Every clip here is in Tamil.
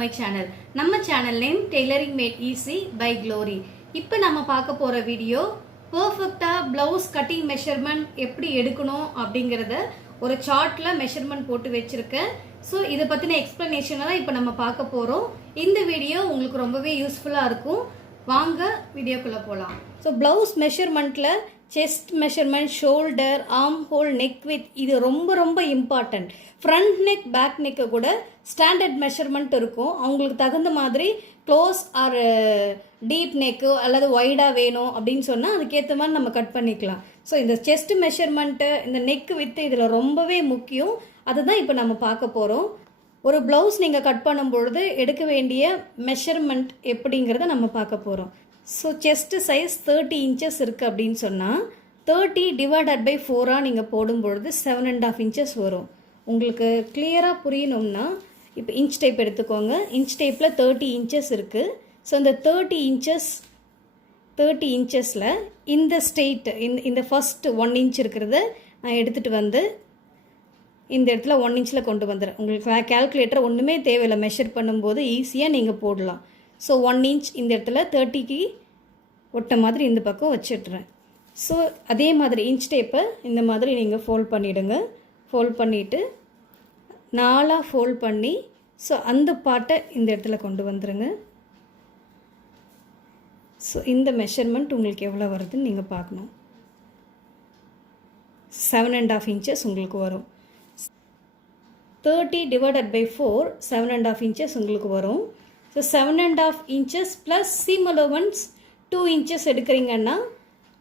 my channel. நம்ம channel name Tailoring Made Easy by Glory. இப்போ நம்ம பார்க்க போற வீடியோ perfectா blouse cutting measurement எப்படி எடுக்கணும் அப்படிங்கறத ஒரு சார்ட்ல மெஷர்மென்ட் போட்டு வெச்சிருக்கேன். சோ இத பத்தின எக்ஸ்பிளனேஷன் தான் இப்போ நம்ம பார்க்க போறோம். இந்த வீடியோ உங்களுக்கு ரொம்பவே யூஸ்ஃபுல்லா இருக்கும். வாங்க வீடியோக்குள்ள போலாம். So blouse measurementல chest measurement, shoulder, armhole, neck width இது ரொம்ப important. front neck, back neck கூட ஸ்டாண்டர்ட் மெஷர்மெண்ட் இருக்கும். அவங்களுக்கு தகுந்த மாதிரி க்ளோஸ் ஆர் டீப் நெக்கு அல்லது வைடாக வேணும் அப்படின்னு சொன்னால் அதுக்கேற்ற மாதிரி நம்ம கட் பண்ணிக்கலாம். ஸோ இந்த செஸ்ட் மெஷர்மெண்ட்டு, இந்த நெக் வித்து இதில் ரொம்பவே முக்கியம். அதுதான் இப்போ நம்ம பார்க்க போகிறோம். ஒரு ப்ளவுஸ் நீங்கள் கட் பண்ணும்பொழுது எடுக்க வேண்டிய மெஷர்மெண்ட் எப்படிங்கிறத நம்ம பார்க்க போகிறோம். ஸோ செஸ்ட்டு சைஸ் 30 இன்ச்சஸ் இருக்குது அப்படின்னு சொன்னால் 30 டிவைடட் பை 4ஆக நீங்கள் போடும்பொழுது 7.5 இன்ச்சஸ் வரும். உங்களுக்கு கிளியராக புரியணும்னா இப்போ இன்ச் டைப் எடுத்துக்கோங்க. இன்ச் டைப்பில் 30 இன்ச்சஸ் இருக்குது. ஸோ இந்த 30 இன்ச்சஸில் இந்த ஸ்ட்ரெயிட் இந்த ஃபஸ்ட்டு 1 இன்ச் இருக்கிறத நான் எடுத்துகிட்டு வந்து இந்த இடத்துல 1 இன்ச்சில் கொண்டு வந்துடுறேன். உங்களுக்கு கேல்குலேட்டர் ஒன்றுமே தேவையில்லை, மெஷர் பண்ணும்போது ஈஸியாக நீங்கள் போடலாம். ஸோ 1 இன்ச் இந்த இடத்துல 30க்கு ஒட்ட மாதிரி இந்த பக்கம் வச்சிட்றேன். ஸோ அதே மாதிரி இன்ச் டேப்பை இந்த மாதிரி நீங்கள் ஃபோல்ட் பண்ணிவிடுங்க. ஃபோல்ட் பண்ணிவிட்டு 4ஆக ஃபோல்ட் பண்ணி ஸோ அந்த பார்ட்டை இந்த இடத்துல கொண்டு வந்துடுங்க. ஸோ இந்த மெஷர்மெண்ட் உங்களுக்கு எவ்வளோ வருதுன்னு நீங்கள் பார்க்கணும். 7.5 இன்ச்சஸ் உங்களுக்கு வரும். 30 டிவைடட் பை 4 7.5 இன்ச்சஸ் உங்களுக்கு வரும். So 7.5 inches plus seam allowance 2 inches எடுக்கிறீங்கன்னா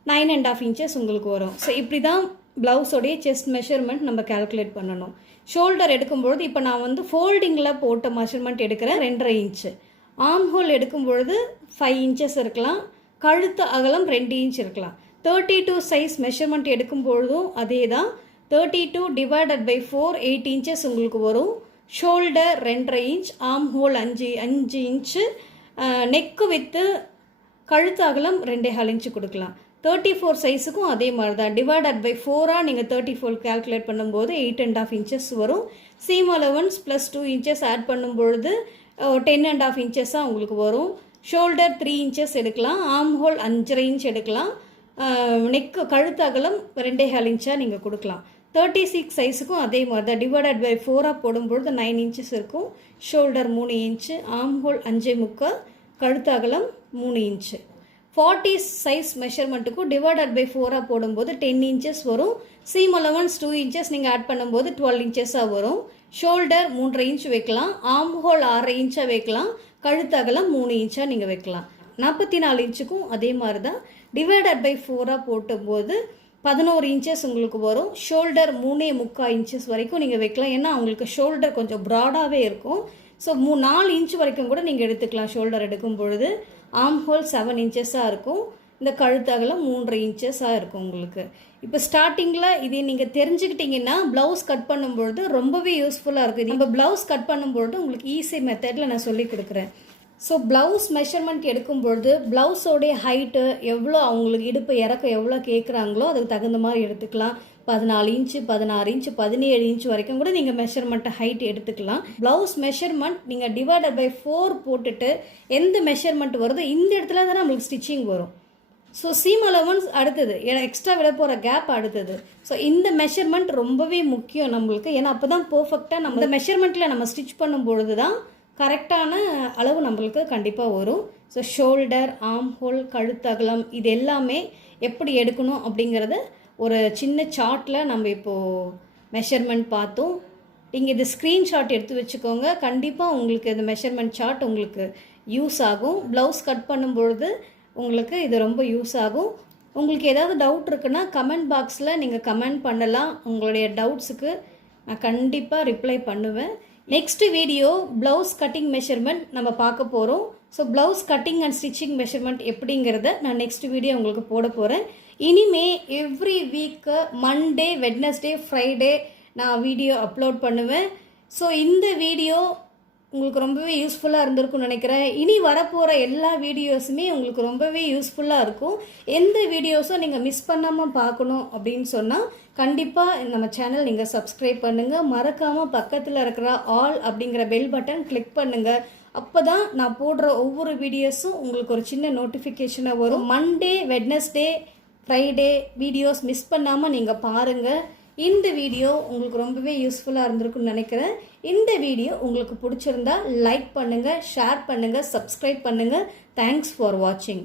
9.5 இன்ச்சஸ் உங்களுக்கு வரும். ஸோ இப்படி தான் ப்ளவுஸோடைய செஸ்ட் மெஷர்மெண்ட் நம்ம கால்குலேட் பண்ணணும். ஷோல்டர் எடுக்கும்பொழுது இப்போ நான் வந்து ஃபோல்டிங்கில் போட்ட மெஷர்மெண்ட் எடுக்கிறேன் 2.5 இன்ச்சு. ஆர்ம் ஹோல் எடுக்கும்பொழுது 5 இன்ச்சஸ் இருக்கலாம். கழுத்து அகலம் 2 இன்ச் இருக்கலாம். 32 சைஸ் மெஷர்மெண்ட் எடுக்கும்பொழுதும் அதே தான். 32 டிவைடட் பை 4 8 இன்ச்சஸ் உங்களுக்கு வரும். Shoulder 2.5 inch, arm hole 5 inch, neck width கழுத்து அகலம் 2.5 இன்ச்சு கொடுக்கலாம். 34 சைஸுக்கும் அதே மாதிரி தான். டிவைடட் பை 4ஆக நீங்கள் 34 கால்குலேட் பண்ணும்போது 8.5 இன்ச்சஸ் வரும். Seam allowance plus 2 inches add பண்ணும்பொழுது 10.5 இன்ச்சஸாக உங்களுக்கு வரும். ஷோல்டர் 3 இன்ச்சஸ் எடுக்கலாம். ஆர்ம் ஹோல் 5.5 இன்ச் எடுக்கலாம். நெக்கு கழுத்து அகலம் 2.5 இன்ச்சாக நீங்கள் கொடுக்கலாம். 36 சைஸுக்கும் அதே மாதிரி தான். டிவைடட் பை 4ஆக போடும்பொழுது 9 இன்ச்சஸ் இருக்கும். ஷோல்டர் 3 இன்ச்சு, ஆர்ம் ஹோல் 5.25, கழுத்து அகலம் 3 இன்ச்சு. 40 சைஸ் மெஷர்மெண்ட்டுக்கும் டிவைடட் பை 4ஆக போடும்போது 10 இன்ச்சஸ் வரும். சீம் அலவன்ஸ் 2 இன்ச்சஸ் நீங்கள் ஆட் பண்ணும்போது 12 இன்ச்சஸாக வரும். ஷோல்டர் 3.5 இன்ச் வைக்கலாம். ஆர்ம் ஹோல் 6.5 இன்ச்சாக வைக்கலாம். கழுத்து அகலம் 3 இன்ச்சாக நீங்கள் வைக்கலாம். 44 இன்ச்சுக்கும் அதே மாதிரி தான். டிவைடட் பை 4ஆக போட்டும்போது 11 இன்ச்சஸ் உங்களுக்கு வரும். ஷோல்டர் 3.25 இன்ச்சஸ் வரைக்கும் நீங்கள் வைக்கலாம். ஏன்னா அவங்களுக்கு ஷோல்டர் கொஞ்சம் ப்ராடாகவே இருக்கும். ஸோ 4 இன்ச் வரைக்கும் கூட நீங்கள் எடுத்துக்கலாம் ஷோல்டர் எடுக்கும் பொழுது. ஆர்ம் ஹோல் 7 இன்ச்சஸாக இருக்கும். இந்த கழுத்து அகலம் 3.5 இன்ச்சஸாக இருக்கும் உங்களுக்கு. இப்போ ஸ்டார்டிங்கில் இதை நீங்கள் தெரிஞ்சுக்கிட்டிங்கன்னா ப்ளவுஸ் கட் பண்ணும்பொழுது ரொம்பவே யூஸ்ஃபுல்லாக இருக்குது. நம்ம ப்ளவுஸ் கட் பண்ணும்பொழுது உங்களுக்கு ஈஸி மெத்தடில் நான் சொல்லி கொடுக்குறேன். ஸோ ப்ளவுஸ் மெஷர்மெண்ட் எடுக்கும்பொழுது ப்ளவுஸோடைய ஹைட்டு எவ்வளோ, அவங்களுக்கு இடுப்பு இறக்கம் எவ்வளோ கேட்குறாங்களோ அதுக்கு தகுந்த மாதிரி எடுத்துக்கலாம். 14 இன்ச்சு, 16 இன்ச்சு, 17 இன்ச் வரைக்கும் கூட நீங்கள் மெஷர்மெண்ட்டை ஹைட் எடுத்துக்கலாம். ப்ளவுஸ் மெஷர்மெண்ட் நீங்கள் டிவைடட் பை 4 போட்டுட்டு எந்த மெஷர்மெண்ட் வருதோ இந்த இடத்துல தான் நம்மளுக்கு ஸ்டிச்சிங் வரும். ஸோ சீம் அலவன்ஸ் அடுத்தது, எக்ஸ்ட்ரா விட போகிற கேப் அடுத்தது. ஸோ இந்த மெஷர்மெண்ட் ரொம்பவே முக்கியம் நம்மளுக்கு. ஏன்னா அப்போ தான் பர்ஃபெக்டாக நம்ம இந்த மெஷர்மெண்ட்டில் நம்ம ஸ்டிச் பண்ணும்பொழுது தான் கரெக்டான அளவு நம்மளுக்கு கண்டிப்பாக வரும். ஸோ ஷோல்டர், ஆர்ம் ஹோல், கழுத்து அகலம் இது எல்லாமே எப்படி எடுக்கணும் அப்படிங்கிறத ஒரு சின்ன சார்ட்டில் நம்ம இப்போது மெஷர்மெண்ட் பார்த்தோம். நீங்கள் இது ஸ்க்ரீன்ஷாட் எடுத்து வச்சுக்கோங்க. கண்டிப்பாக உங்களுக்கு இந்த மெஷர்மெண்ட் சார்ட் உங்களுக்கு யூஸ் ஆகும். ப்ளவுஸ் கட் பண்ணும்பொழுது உங்களுக்கு இது ரொம்ப யூஸ் ஆகும். உங்களுக்கு ஏதாவது டவுட் இருக்குன்னா கமெண்ட் பாக்ஸில் நீங்கள் கமெண்ட் பண்ணலாம். உங்களுடைய டவுட்ஸுக்கு நான் கண்டிப்பாக ரிப்ளை பண்ணுவேன். Next video blouse cutting measurement நம்ம பார்க்க போகிறோம். So blouse cutting and stitching measurement எப்படிங்கிறத நான் நெக்ஸ்ட் வீடியோ உங்களுக்கு போட போகிறேன். இனிமே every week Monday, Wednesday, Friday நான் வீடியோ அப்லோட் பண்ணுவேன். ஸோ இந்த வீடியோ உங்களுக்கு ரொம்பவே யூஸ்ஃபுல்லாக இருந்திருக்கும்னு நினைக்கிறேன். இனி வரப்போகிற எல்லா வீடியோஸுமே உங்களுக்கு ரொம்பவே யூஸ்ஃபுல்லாக இருக்கும். எந்த வீடியோஸும் நீங்கள் மிஸ் பண்ணாமல் பார்க்கணும் அப்படின்னு சொன்னால் கண்டிப்பாக நம்ம சேனல் நீங்கள் சப்ஸ்கிரைப் பண்ணுங்கள். மறக்காமல் பக்கத்தில் இருக்கிற ஆல் அப்படிங்கிற பெல் பட்டன் கிளிக் பண்ணுங்கள். அப்போ தான் நான் போடுற ஒவ்வொரு வீடியோஸும் உங்களுக்கு ஒரு சின்ன நோட்டிஃபிகேஷனாக வரும். Monday, Wednesday, Friday videos miss பண்ணாமல் நீங்கள் பாருங்கள். இந்த வீடியோ உங்களுக்கு ரொம்பவே யூஸ்ஃபுல்லாக இருந்திருக்குன்னு நினைக்கிறேன். இந்த வீடியோ உங்களுக்கு பிடிச்சிருந்தா லைக் பண்ணுங்கள், ஷேர் பண்ணுங்கள், சப்ஸ்கிரைப் பண்ணுங்கள். தேங்க்ஸ் ஃபார் வாட்சிங்.